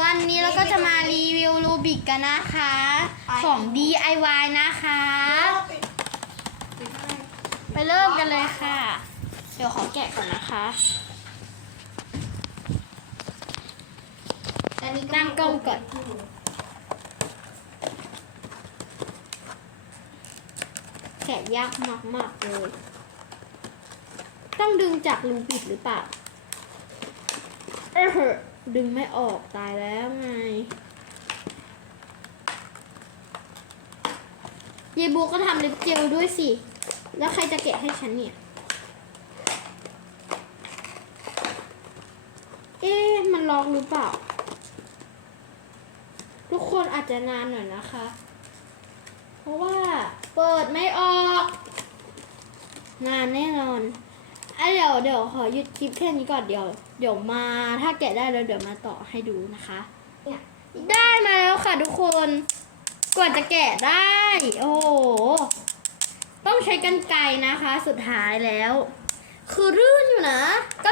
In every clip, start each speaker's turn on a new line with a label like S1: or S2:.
S1: วันนี้เราก็จะมารีวิวรูบิกกันนะคะ ของ DIY นะคะ ไปเริ่มกันเลยค่ะ เดี๋ยวขอแกะก่อนนะคะนั่งกล้องก่อนแกะยากมาก ๆ เลย ต้องดึงจากรูบิกหรือเปล่าเออเหอะ ดึงไม่ออกตายแล้วไงยายบูก็ทำเล็บเจลด้วยสิ แล้วใครจะแกะให้ฉันเนี่ย เอ๊ะ มันลอกหรือเปล่า ทุกคนอาจจะนานหน่อยนะคะ เพราะว่าเปิดไม่ออก นานแน่นอน ยวเดี๋ยวขอหยุดคลิปแค่นี้ก่อนเดี๋ยว เดี๋ยวมาถ้าแกะได้แล้วเดี๋ยวมาต่อให้ดูนะคะ
S2: เนี่ย
S1: ได้มาแล้วค่ะทุกคนกว่าจะแกะได้ โอ้โหต้องใช้กันไกรนะคะ สุดท้ายแล้ว คือรื่นอยู่นะ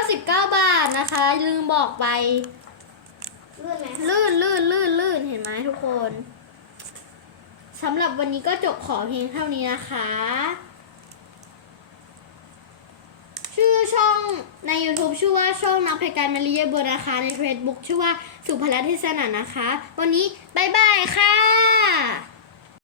S1: 99 บาทนะคะ ลืมบอกไป
S2: ลื่นไหม
S1: ลื่นลื่นลื่นลื่นเห็นไหมทุกคนสำหรับวันนี้ก็จบขอเพียงเท่านี้นะคะ ชื่อช่อง ใน YouTube ชื่อว่าช่องนักเพการมารีเยเบอร์นะคะใน Facebook ชื่อว่าสุภรัตน์ทิศนันะคะ วันนี้บ๊ายบายค่ะ